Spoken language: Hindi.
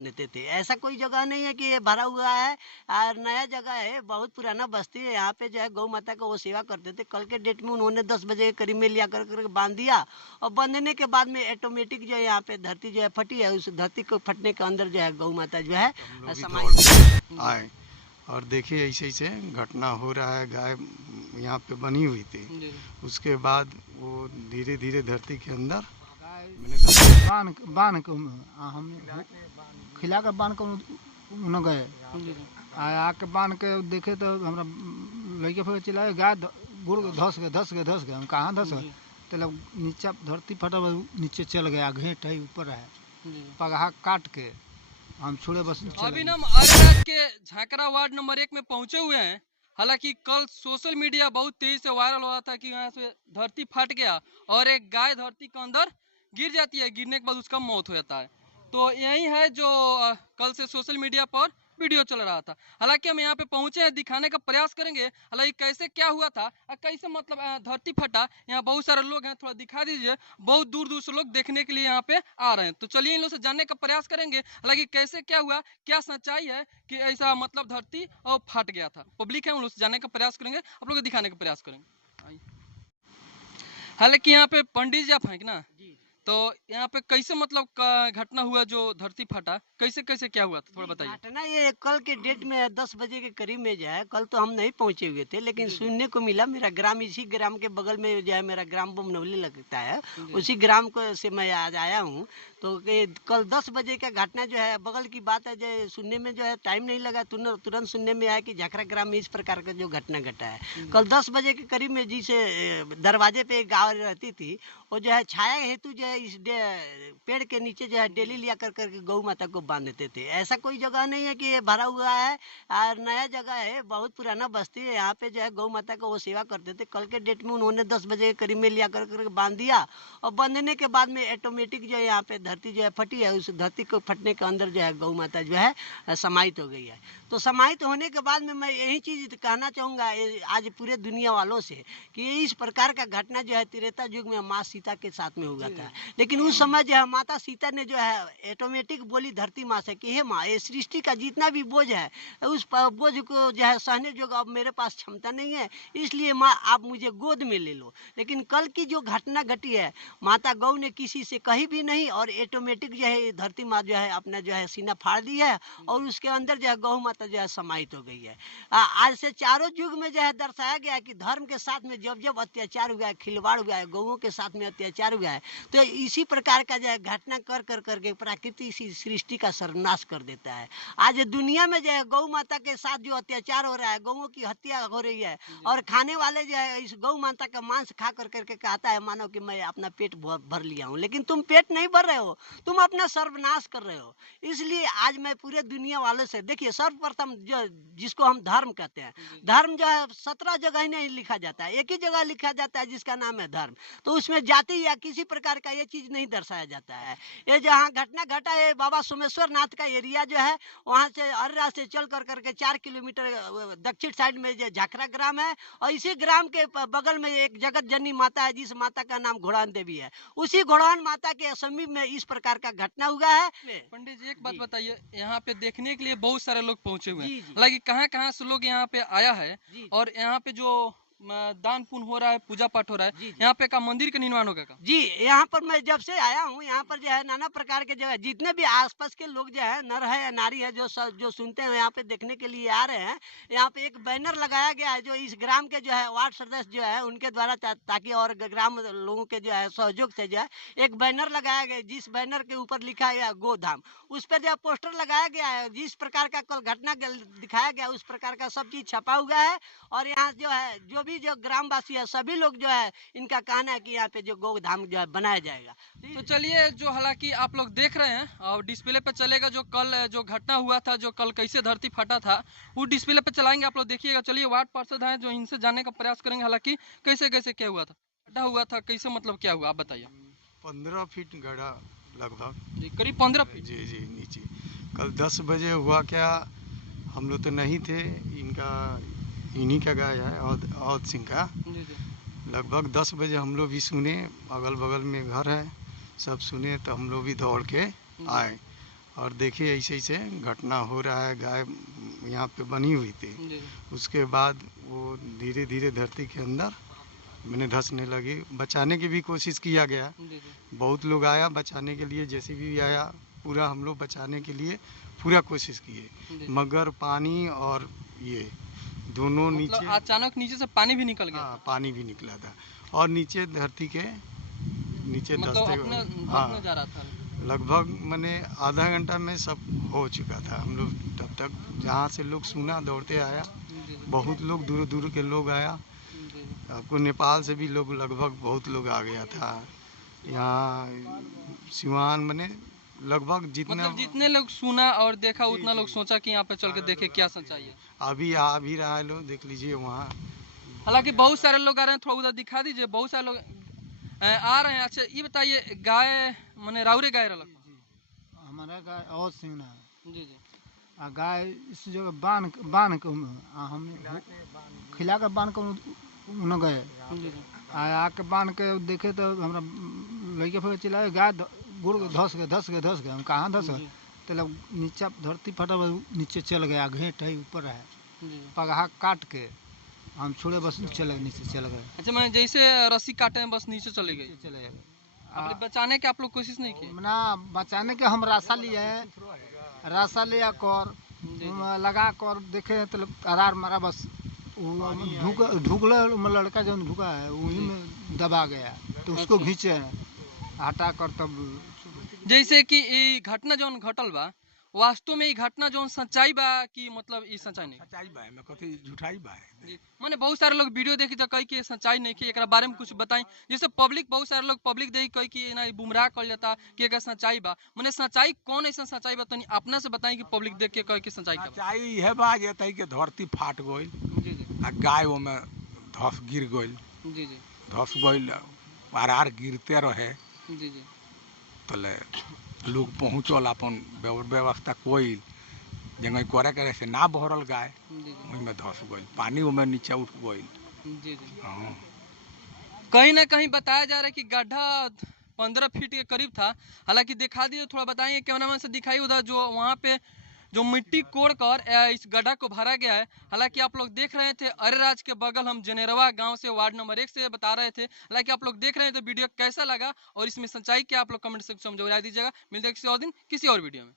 देते थे। ऐसा कोई जगह नहीं है कि ये भरा हुआ है और नया जगह है, बहुत पुराना बस्ती है। यहाँ पे जो है गौ माता का वो सेवा करते थे। कल के डेट में उन्होंने 10 बजे के करीब में लिया कर बांध दिया और बांधने के बाद में ऑटोमेटिक जो है यहाँ पे धरती जो है फटी है। उस धरती को फटने के अंदर जो है गौ माता जो है हम लोग भी समाई। दौड़ के आए और देखिए ऐसे ऐसे घटना हो रहा है। गाय यहाँ पे बनी हुई थी, उसके बाद वो धीरे धीरे धरती के अंदर मैंने बांध बांध के हम खिला कर बांध कर उन गए आके बांध के देखे तो हमरा लड़के फिर चिल्लाए गाय गुड़ धस गए हम कहाँ धस गए तो नीचे धरती फटा नीचे चल गया, घेंट है ऊपर है, पगहा काट के हम छुड़े बस। अभी हम अलीगढ़ के झाकरा वार्ड नंबर 1 में पहुंचे हुए हैं। हालांकि कल सोशल मीडिया बहुत तेजी से वायरल हो रहा था कि यहाँ से धरती फट गया और एक गाय धरती के अंदर गिर जाती है, गिरने के बाद उसका मौत हो जाता है। तो यही है जो कल से सोशल मीडिया पर वीडियो चल रहा था। हालांकि हम यहाँ पे पहुंचे हैं, दिखाने का प्रयास करेंगे हालांकि कैसे क्या हुआ था, कैसे मतलब धरती फटा। यहाँ बहुत सारे लोग हैं, थोड़ा दिखा दीजिए। बहुत दूर दूर से लोग देखने के लिए यहाँ पे आ रहे हैं। तो चलिए इन लोग से जानने का प्रयास करेंगे हालांकि कैसे क्या हुआ, क्या सच्चाई है कि ऐसा मतलब धरती और फट गया था। पब्लिक है, उन लोग से जानने का प्रयास करेंगे, आप लोग दिखाने का प्रयास करेंगे। हालांकि यहाँ पे पंडित जी आप हैं ना, तो यहाँ पे कैसे मतलब घटना हुआ जो धरती फटा, कैसे कैसे क्या हुआ था थोड़ा बताइए। घटना ये कल के डेट में 10 बजे के करीब में जो है, कल तो हम नहीं पहुंचे हुए थे लेकिन सुनने को मिला। मेरा ग्राम इसी ग्राम के बगल में जो है, मेरा ग्राम बुमनवली लगता है, उसी ग्राम को से मैं आज आया हूँ। तो कल 10 बजे का घटना जो है, बगल की बात है, जो सुनने में जो है टाइम नहीं लगा, तुरंत सुनने में आया कि झाकरा ग्राम में इस प्रकार का जो घटना घटा है। कल 10 बजे के करीब में जिस दरवाजे पे एक गाय रहती थी, वो जो है छाया हेतु जो है इस पेड़ के नीचे जो है डेली लिया कर करके गौ माता को बांध देते थे। ऐसा कोई जगह नहीं है कि ये भरा हुआ है और नया जगह है, बहुत पुराना बस्ती है। यहाँ पे जो है गौ माता का वो सेवा करते थे। कल के डेट में उन्होंने 10 बजे के करीब में लिया कर करके बांध दिया और बांधने के बाद में ऑटोमेटिक जो है यहाँ पे धरती जो है फटी है। उस धरती को फटने के अंदर जो है गौ माता जो है समाहित हो गई है। तो समाहित होने के बाद में मैं यही चीज कहना चाहूँगा आज पूरे दुनिया वालों से कि इस प्रकार का घटना जो है त्रेता युग में माँ सीता के साथ में हुआ था। लेकिन उस समय जो है माता सीता ने जो है ऑटोमेटिक बोली धरती माँ से कि हे माँ, ये सृष्टि का जितना भी बोझ है उस बोझ को जो है सहने जो अब मेरे पास क्षमता नहीं है, इसलिए माँ आप मुझे गोद में ले लो। लेकिन कल की जो घटना घटी है, माता गौ ने किसी से कही भी नहीं और ऑटोमेटिक जो है धरती माँ जो है अपना जो है सीना फाड़ दी है और उसके अंदर जो है गौ माता जो है समाहित हो गई है। आज से चारों युग में जो है दर्शाया गया है कि धर्म के साथ में जब जब अत्याचार हुआ है, खिलवाड़ हुआ है, गौओं के साथ में अत्याचार हुआ है, तो इसी प्रकार का जो है घटना कर कर करके प्राकृतिक सृष्टि का सर्वनाश कर देता है। आज दुनिया में जो है गौ माता के साथ जो अत्याचार हो रहा है, गौओं की हत्या हो रही है और खाने वाले जो है इस गौ माता का मांस खा कर करके कहता है मानो कि मैं अपना पेट भर लिया हूँ, लेकिन तुम पेट नहीं भर रहे हो, तुम अपना सर्वनाश कर रहे हो। इसलिए आज मैं पूरे दुनिया वालों से, देखिए सर्वप्रथम जो जिसको हम धर्म कहते हैं, धर्म जो है 17 जगह ही नहीं लिखा जाता है, एक ही जगह लिखा जाता है जिसका नाम है धर्म। तो उसमें जाति या किसी प्रकार का ये चीज नहीं दर्शाया जाता है। ये जहाँ घटना घटा है बाबा सोमेश्वर नाथ का एरिया जो है, वहाँ से अररा से चल कर करके 4 किलोमीटर दक्षिण साइड में जो झाकरा ग्राम है और इसी ग्राम के बगल में एक जगत जननी माता है जिस माता का नाम घोड़ान देवी है। उसी घोड़ान माता के समीप में इस प्रकार का घटना हुआ है। पंडित जी एक बात बताइए, यहाँ पे देखने के लिए बहुत सारे लोग पहुंचे हुए हैं, हालांकि कहाँ कहाँ से लोग यहाँ पे आया है और यहाँ पे जो दान पुण्य हो रहा है, पूजा पाठ हो रहा है, यहाँ पे का मंदिर का निर्माण होगा का? जी, यहाँ पर मैं जब से आया हूँ, यहाँ पर जो है नाना प्रकार के जगह जितने भी आसपास के लोग जो है, नर है या नारी है, जो सुनते हैं यहाँ पे देखने के लिए आ रहे हैं। यहाँ पे एक बैनर लगाया गया है जो इस ग्राम के जो है वार्ड सदस्य जो है उनके द्वारा, ताकि और ग्राम लोगों के जो है सहयोग से जो है एक बैनर लगाया गया, जिस बैनर के ऊपर लिखा है गोधाम। उस पर जो पोस्टर लगाया गया है, जिस प्रकार का कल घटना दिखाया गया उस प्रकार का सब चीज छपा हुआ है। और यहाँ जो है जो ग्रामवासी है सभी लोग जो है इनका कहना है कि यहाँ पे जो गौ धाम जो है बनाया जाएगा। तो चलिए, जो हालांकि आप लोग देख रहे हैं और डिस्प्ले पे चलेगा जो कल जो घटना हुआ था, जो कल कैसे धरती फटा था, वो डिस्प्ले पे चलाएंगे, आप लोग देखिएगा। चलिए वार्ड पार्षद हैं जो इनसे जानने का प्रयास करेंगे हालांकि कैसे कैसे क्या हुआ था, गड्ढा हुआ था, कैसे मतलब क्या हुआ आप बताइए। 15 फीट गड्ढा लगभग जी, करीब 15 फीट। जी जी नीचे। कल 10 बजे हुआ क्या, हम लोग तो नहीं थे, इन्हीं का गाय है औद सिंह का। लगभग 10 बजे हम लोग भी सुने, अगल बगल में घर है, सब सुने तो हम लोग भी दौड़ के आए और देखिए ऐसे ऐसे घटना हो रहा है। गाय यहाँ पे बनी हुई थी, उसके बाद वो धीरे धीरे धरती के अंदर मैंने धंसने लगी। बचाने की भी कोशिश किया गया, बहुत लोग आया बचाने के लिए, जैसे भी आया पूरा हम लोग बचाने के लिए पूरा कोशिश किए, मगर पानी और ये दोनों मतलब नीचे अचानक नीचे से पानी भी निकल गया। हाँ पानी भी निकला था और नीचे धरती के नीचे मतलब धंसते अपना हाँ धंसने जा रहा था। लगभग मैंने आधा घंटा में सब हो चुका था। हम लोग तब तक जहाँ से लोग सुना दौड़ते आया, बहुत लोग दूर दूर के लोग आया, आपको नेपाल से भी लोग लगभग बहुत लोग आ गया था। यहाँ सिवान मैंने लगभग जितना मतलब जितने लोग सुना और देखा उतना लोग सोचा कि यहाँ पे चल के देखे क्या सच्चाई है। अभी आ भी रहा है, लोग देख लीजिए वहाँ। हालांकि बहुत सारे लोग आ रहे हैं, थोड़ा उधर दिखा दीजिए, बहुत सारे लोग आ रहे हैं। अच्छा ये बताइए, गाय मैंने राउरे गाय रहा हमारा गाय और सिंगना है। जी जी आ गाय इस जगह बांध के हम खिला कर बांध कर उन गए। जी जी आके बांध के देखे तो हमरा लड़के फिर चिल्लाए, गाय गुड़ के धस गए। हम कहाँ धस गए? तो लोग नीचे धरती फटा नीचे चल गया, घेंट है ऊपर है, पगहा काट के हम छोड़े बस नीचे चल गए। अच्छा मैं जैसे रस्सी काटे हैं बस नीचे चले गई। चले गए आपने बचाने के आप लोग कोशिश नहीं की? ना बचाने के हम रास्ता लिए हैं, रास्ता लिया कर लगा कर देखे तो अरार मारा, बस ढुकले लड़का जो ढुका है वहीं में दबा गया, तो उसको खींचे हटा कर तब। जैसे कि ई घटना जौन घटल बा, वास्तव में ई घटना जौन सच्चाई बा कि मतलब ई सच्चाई नहीं? सच्चाई बा में कथी झूठाई बा। माने बहुत सारे लोग वीडियो देखी तो कही कि सच्चाई नहीं की, एकरा बारे में कुछ बताई। जैसे पब्लिक, बहुत सारे लोग पब्लिक देखी कही कि ना गुमराह कर जाता कि एकर सच्चाई बा। माने सच्चाई कौन ऐसा सच्चाई बा, तनी अपना से बताई कि पब्लिक देख के कही कि सच्चाई का बा। सच्चाई है बा जे तई के धरती फाट गइल जी जी आ गाय ओमे धस गिर गइल, जी जी धस गइल आर गिरते रहे। जी जी तले लोग पहुँचल, अपन व्यवस्था कोइल जंगई करे करे से ना भरल गाय जी ओहिमे धस गइल, पानी ओमे नीचे उठ गइल। जी जी। हाँ कहीं ना कहीं बताया जा रहा है कि गड्ढा 15 फीट के करीब था। हालांकि दिखा दिए, थोड़ा बताएंगे कैमरामैन से दिखाई उधर जो वहाँ पे जो मिट्टी कोड़ कर इस गड्ढा को भरा गया है। हालांकि आप लोग देख रहे थे अरेराज के बगल हम जनेरवा गांव से वार्ड नंबर 1 से बता रहे थे। हालांकि आप लोग देख रहे थे वीडियो कैसा लगा और इसमें सच्चाई क्या, आप लोग कमेंट सेक्शन में जरूर दीजिएगा। मिलते हैं किसी और दिन किसी और वीडियो में।